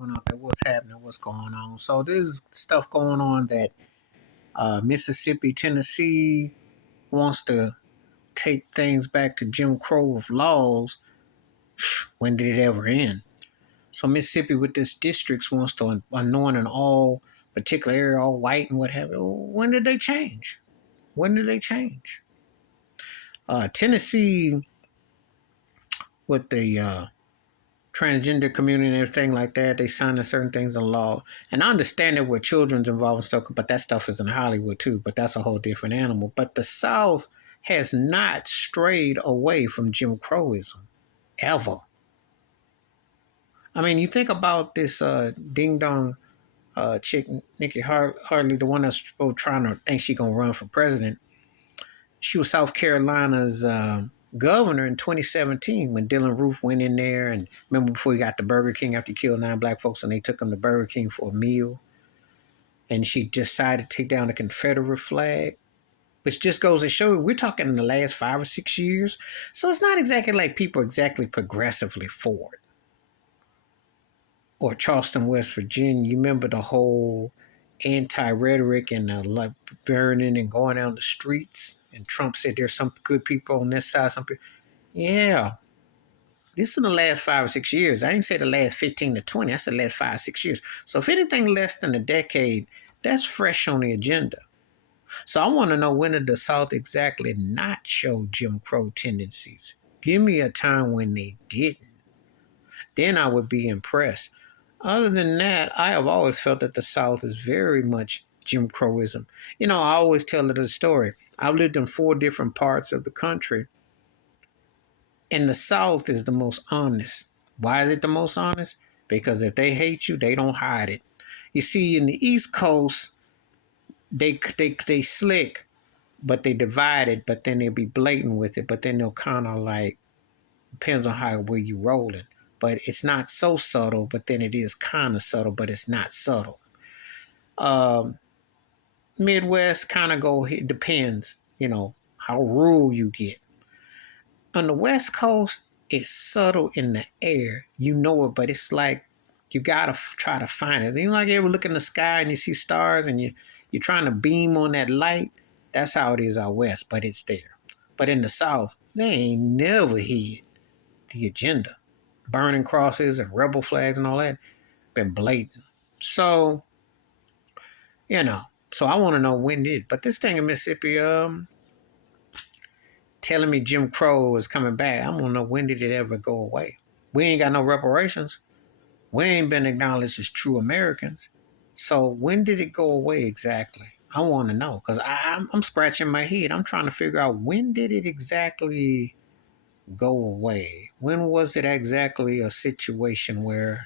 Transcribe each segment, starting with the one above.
Going out there, what's happening, what's going on. So there's stuff going on that Mississippi, Tennessee wants to take things back to Jim Crow of laws. When did it ever end? So Mississippi with this districts wants to anoint an all particular area, all white and what have you. When did they change? When did they change? Tennessee with the transgender community and everything like that, they signing certain things in law. And I understand that where children's involved and stuff, but that stuff is in Hollywood too, but that's a whole different animal. But the South has not strayed away from Jim Crowism, ever. I mean, you think about this ding-dong chick, Nikki Hartley, the one that's trying to think she gonna run for president. She was South Carolina's governor in 2017 when Dylan Roof went in there, and remember before he got to Burger King after he killed 9 black folks and they took him to Burger King for a meal, and she decided to take down the Confederate flag, which just goes to show you we're talking in the last 5 or 6 years. So it's not exactly like people exactly progressively for it. Or Charleston, West Virginia, you remember the whole anti-rhetoric and like burning and going down the streets, and Trump said there's some good people on this side, some people. Yeah, this is in the last 5 or 6 years. I didn't say the last 15 to 20. I said the last 5 6 years. So if anything less than a decade, that's fresh on the agenda. So I want to know, when did the South exactly not show Jim Crow tendencies? Give me a time when they didn't. Then I would be impressed. Other than that, I have always felt that the South is very much Jim Crowism. You know, I always tell it a story. I've lived in 4 different parts of the country, and the South is the most honest. Why is it the most honest? Because if they hate you, they don't hide it. You see, in the East Coast, they slick, but they divided, but then they'll be blatant with it, but then they'll kind of like, depends on where you rolling. But it's not so subtle, but then it is kind of subtle, but it's not subtle. Midwest kind of it depends, how rural you get. On the West Coast, it's subtle in the air. You know it, but it's like you got to try to find it. You know, like you ever look in the sky and you see stars and you're trying to beam on that light? That's how it is out West, but it's there. But in the South, they ain't never hid the agenda. Burning crosses and rebel flags and all that been blatant. So, so I want to know when did. But this thing in Mississippi, telling me Jim Crow is coming back, I want to know, when did it ever go away? We ain't got no reparations. We ain't been acknowledged as true Americans. So when did it go away exactly? I want to know, because I'm scratching my head. I'm trying to figure out, when did it exactly go away? When was it exactly a situation where,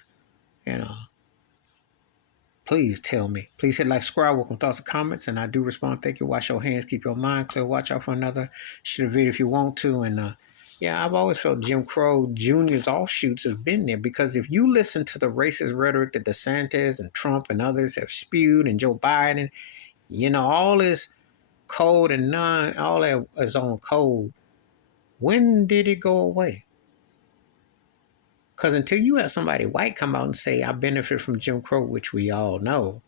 please tell me. Please hit like, subscribe, welcome thoughts and comments, and I do respond. Thank you. Wash your hands, keep your mind clear, watch out for another. Share the video if you want to. And I've always felt Jim Crow Jr.'s offshoots have been there, because if you listen to the racist rhetoric that DeSantis and Trump and others have spewed, and Joe Biden, all this code and all that is on code. When did it go away? Because until you have somebody white come out and say, I benefit from Jim Crow, which we all know,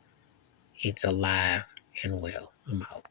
it's alive and well. I'm out.